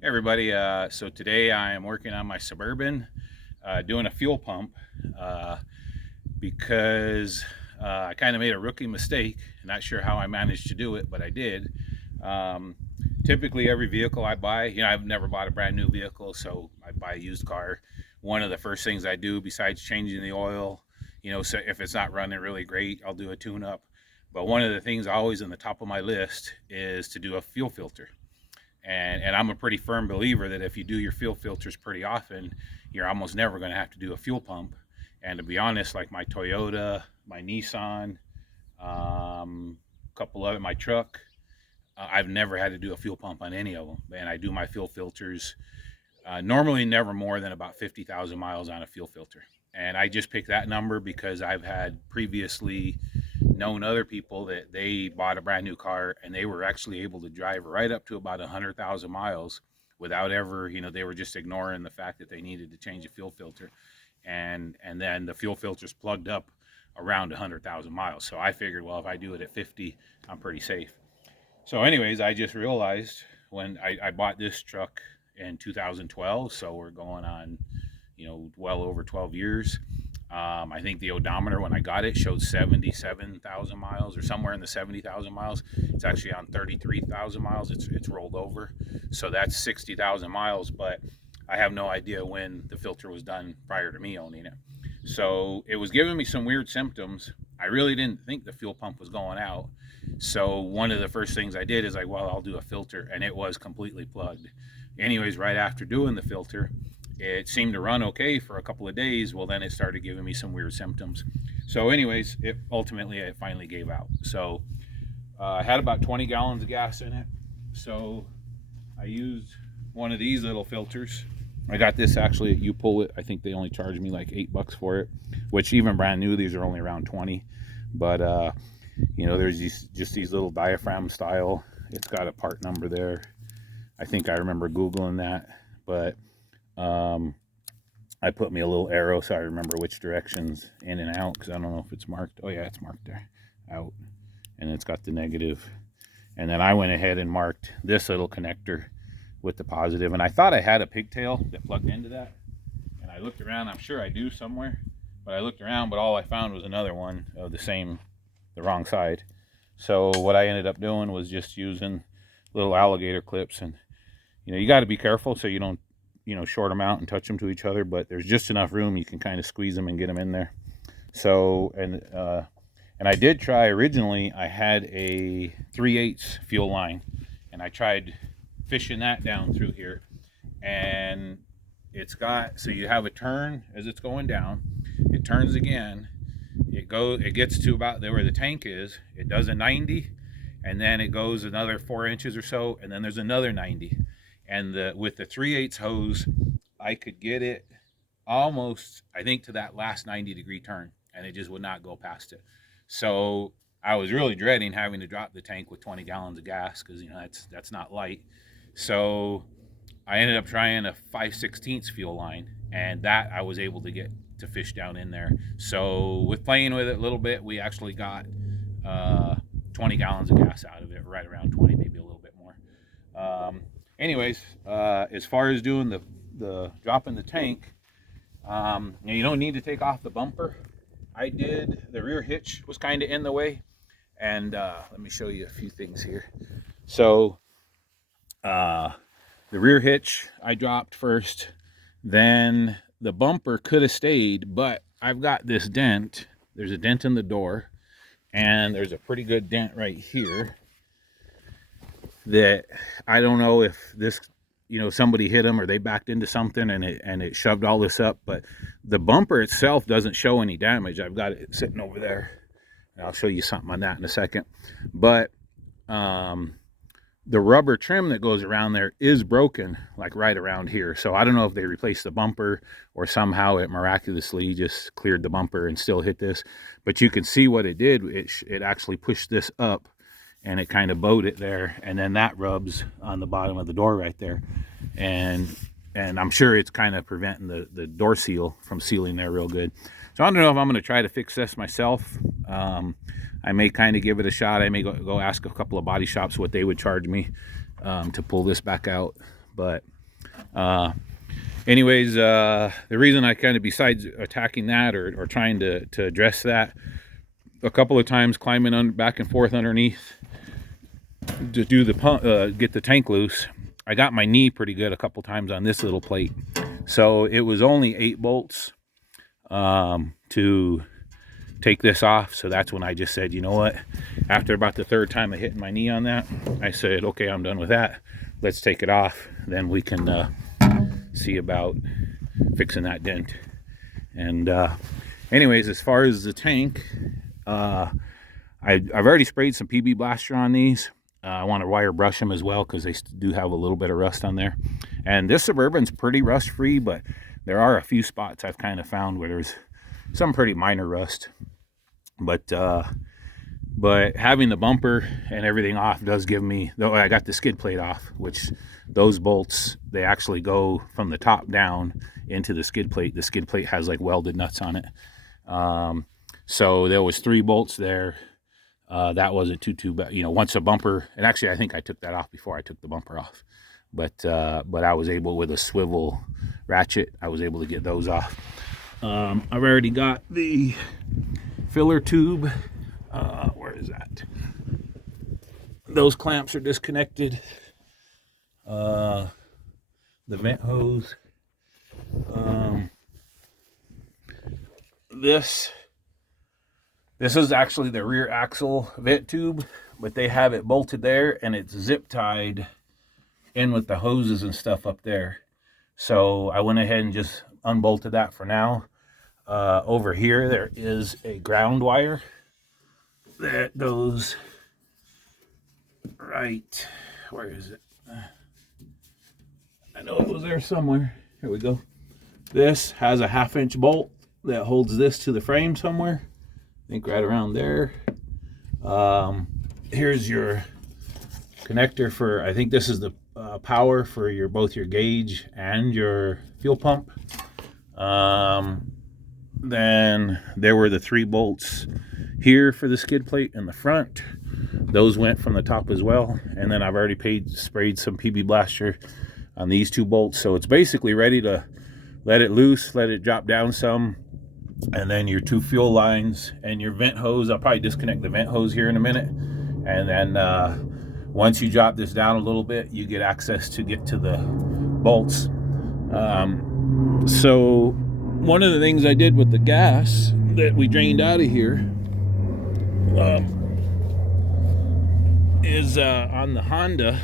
Hey everybody, so today I am working on my Suburban, doing a fuel pump uh, because I kind of made a rookie mistake. Not sure how I managed to do it, but I did. Um, Typically, every vehicle I buy, I've never bought a brand new vehicle, so I buy a used car. One of the first things I do, besides changing the oil, so if it's not running really great, I'll do a tune up. But one of the things always on the top of my list is to do a fuel filter. And I'm a pretty firm believer that if you do your fuel filters pretty often, you're almost never going to have to do a fuel pump. And to be honest, like my Toyota, my Nissan, a couple of my truck, I've never had to do a fuel pump on any of them. And I do my fuel filters normally never more than about 50,000 miles on a fuel filter. And I just picked that number because I've had previously known other people that they bought a brand new car and they were actually able to drive right up to about 100,000 miles without ever, they were just ignoring the fact that they needed to change a fuel filter. And then the fuel filter's plugged up around 100,000 miles. So I figured, well, if I do it at 50, I'm pretty safe. So anyways, I just realized when I bought this truck in 2012, so we're going on, well over 12 years. I think the odometer when I got it showed 77,000 miles or somewhere in the 70,000 miles. It's actually on 33,000 miles. It's rolled over. So that's 60,000 miles, but I have no idea when the filter was done prior to me owning it. So it was giving me some weird symptoms. I really didn't think the fuel pump was going out. So one of the first things I did is like, well, I'll do a filter, and it was completely plugged. Anyways, right after doing the filter, it seemed to run okay for a couple of days. Well, then it started giving me some weird symptoms. So anyways, it finally gave out. So I had about 20 gallons of gas in it. So I used one of these little filters. I got this actually at You Pull It. I think they only charged me like $8 for it, which even brand new, these are only around 20. But there's these little diaphragm style. It's got a part number there. I think I remember Googling that, but I put me a little arrow so I remember which directions in and out, because I don't know if it's marked. Oh yeah, it's marked there, out, and it's got the negative. And then I went ahead and marked this little connector with the positive, and I thought I had a pigtail that plugged into that, and I looked around. I'm sure I do somewhere, but I looked around, but all I found was another one of the wrong side. So what I ended up doing was just using little alligator clips, and you got to be careful so you don't short them out and touch them to each other, but there's just enough room you can kind of squeeze them and get them in there. So and I did try originally. I had a 3/8 fuel line, and I tried fishing that down through here, and it's got, so you have a turn as it's going down, it turns again, it gets to about where the tank is, it does a 90, and then it goes another 4 inches or so, and then there's another 90. And with the 3/8 hose, I could get it almost, I think, to that last 90-degree turn, and it just would not go past it. So I was really dreading having to drop the tank with 20 gallons of gas, because that's not light. So I ended up trying a 5/16 fuel line, and that I was able to get to fish down in there. So with playing with it a little bit, we actually got 20 gallons of gas out of it, right around 20, maybe a little bit more. Anyways, as far as doing the dropping the tank, you don't need to take off the bumper. I did. The rear hitch was kind of in the way, and let me show you a few things here. So the rear hitch I dropped first, then the bumper could have stayed, but I've got this dent. There's a dent in the door, and there's a pretty good dent right here that I don't know if this, somebody hit them or they backed into something and it shoved all this up, but the bumper itself doesn't show any damage. I've got it sitting over there, and I'll show you something on that in a second. But the rubber trim that goes around there is broken, like right around here. So I don't know if they replaced the bumper or somehow it miraculously just cleared the bumper and still hit this, but you can see what it did. It actually pushed this up, and it kind of bowed it there, and then that rubs on the bottom of the door right there, and I'm sure it's kind of preventing the door seal from sealing there real good. So I don't know if I'm going to try to fix this myself. I may kind of give it a shot. I may go ask a couple of body shops what they would charge me to pull this back out, But anyways, the reason I kind of, besides attacking that or trying to address that, a couple of times climbing back and forth underneath to do the pump, get the tank loose, I got my knee pretty good a couple times on this little plate. So it was only 8 bolts to take this off. So that's when I just said, you know what, after about the 3rd time of hitting my knee on that, I said, okay, I'm done with that, let's take it off, then we can see about fixing that dent. And anyways, as far as the tank, I've already sprayed some PB Blaster on these. I want to wire brush them as well because they do have a little bit of rust on there. And this Suburban's pretty rust free, but there are a few spots I've kind of found where there's some pretty minor rust. But having the bumper and everything off does give me, though I got the skid plate off, which those bolts, they actually go from the top down into the skid plate. The skid plate has like welded nuts on it. So there was 3 bolts there. That wasn't too bad, you know, once a bumper, and actually I think I took that off before I took the bumper off. But I was able, with a swivel ratchet, I was able to get those off. I've already got the filler tube. Where is that? Those clamps are disconnected. The vent hose. This is actually the rear axle vent tube, but they have it bolted there and it's zip tied in with the hoses and stuff up there. So I went ahead and just unbolted that for now. Over here there is a ground wire that goes right, where is it? I know it was there somewhere. Here we go. This has a 1/2-inch bolt that holds this to the frame somewhere. I think right around there. Here's your connector for, I think this is the power for your both your gauge and your fuel pump. Then there were the 3 bolts here for the skid plate in the front. Those went from the top as well. And then I've already sprayed some PB Blaster on these 2 bolts. So it's basically ready to let it loose, let it drop down some. And then your 2 fuel lines and your vent hose. I'll probably disconnect the vent hose here in a minute. And then once you drop this down a little bit, you get access to get to the bolts. So one of the things I did with the gas that we drained out of here is on the Honda.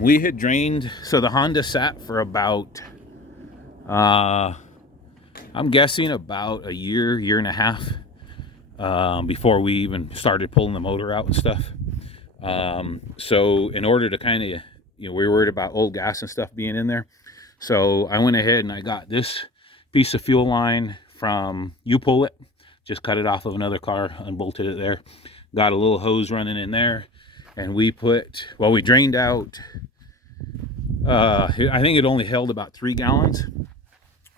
We had drained, so the Honda sat for about I'm guessing about a year and a half before we even started pulling the motor out and stuff. So in order to kind of, you know, we were worried about old gas and stuff being in there. So I went ahead and I got this piece of fuel line from U-Pull-It, just cut it off of another car, unbolted it there, got a little hose running in there, and we drained out, I think it only held about 3 gallons.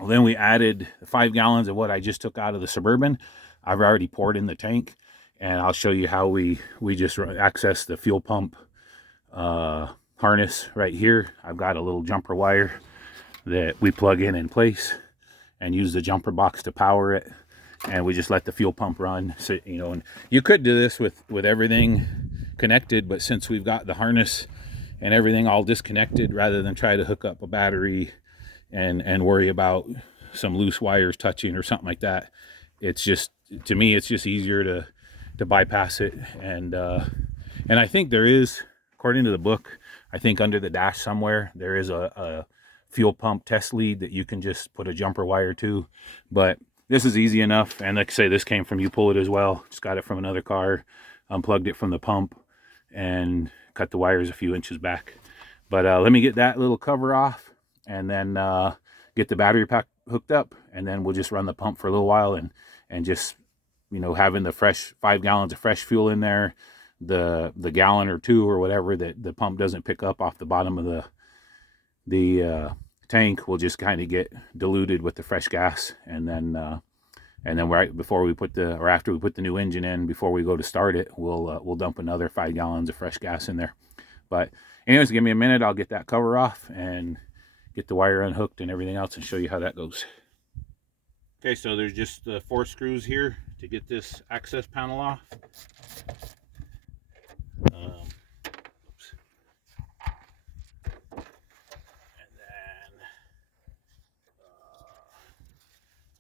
Well, then we added 5 gallons of what I just took out of the Suburban. I've already poured in the tank, and I'll show you how we just access the fuel pump harness right here. I've got a little jumper wire that we plug in place and use the jumper box to power it, and we just let the fuel pump run. So, you know, and you could do this with everything connected, but since we've got the harness and everything all disconnected, rather than try to hook up a battery and worry about some loose wires touching or something like that, it's just, to me, it's just easier to bypass it. And I think there is, according to the book, I think under the dash somewhere there is a fuel pump test lead that you can just put a jumper wire to. But this is easy enough, and like I say, this came from U-Pull-It as well. Just got it from another car, unplugged it from the pump, and cut the wires a few inches back. But let me get that little cover off, and then get the battery pack hooked up, and then we'll just run the pump for a little while, and just, you know, having the fresh 5 gallons of fresh fuel in there, the gallon or 2 or whatever that the pump doesn't pick up off the bottom of the tank will just kind of get diluted with the fresh gas. And then right before we put or after we put the new engine in, before we go to start it, we'll dump another 5 gallons of fresh gas in there. But Anyways, give me a minute. I'll get that cover off and get the wire unhooked and everything else and show you how that goes. Okay, so there's just 4 screws here to get this access panel off. Oops. And then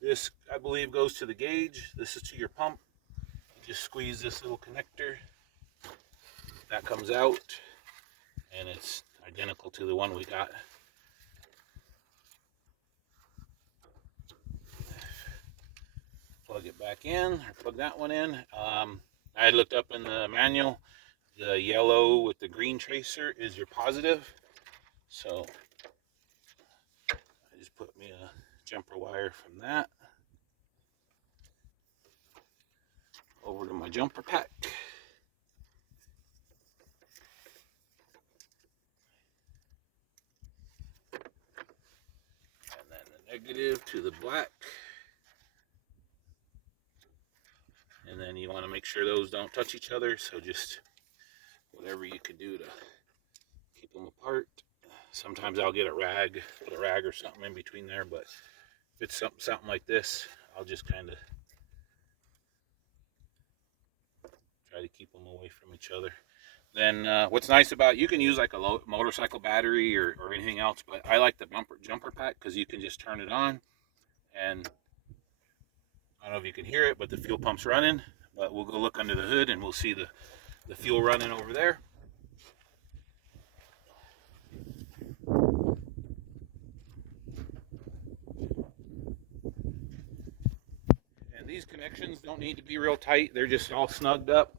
this, I believe, goes to the gauge. This is to your pump. You just squeeze this little connector. That comes out, and it's identical to the one we got. Plug it back in, or plug that one in. I looked up in the manual, the yellow with the green tracer is your positive. So I just put me a jumper wire from that over to my jumper pack. And then the negative to the black. And then you want to make sure those don't touch each other, so just whatever you can do to keep them apart. Sometimes I'll get a rag, put a rag or something in between there, but if it's something like this, I'll just kind of try to keep them away from each other. Then what's nice about, you can use like a motorcycle battery or anything else, but I like the jumper pack because you can just turn it on, and I don't know if you can hear it, but the fuel pump's running. But we'll go look under the hood and we'll see the fuel running over there. And these connections don't need to be real tight. They're just all snugged up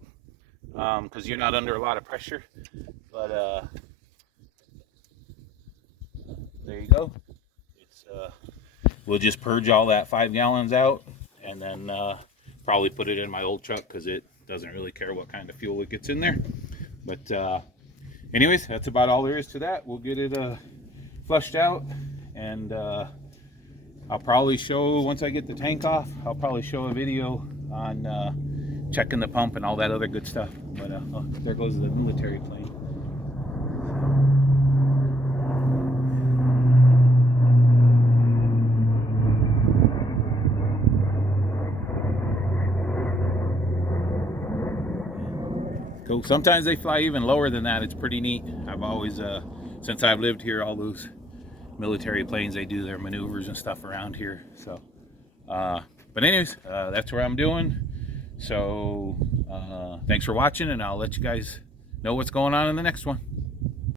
because you're not under a lot of pressure. But there you go. It's we'll just purge all that 5 gallons out, and then probably put it in my old truck because it doesn't really care what kind of fuel it gets in there. But anyways, that's about all there is to that. We'll get it flushed out, and I'll probably show, once I get the tank off, I'll probably show a video on checking the pump and all that other good stuff. But oh, there goes the military plane. Cool. Sometimes they fly even lower than that. It's pretty neat. I've always, since I've lived here, all those military planes, they do their maneuvers and stuff around here. So, but anyways, that's what I'm doing. So, thanks for watching, and I'll let you guys know what's going on in the next one.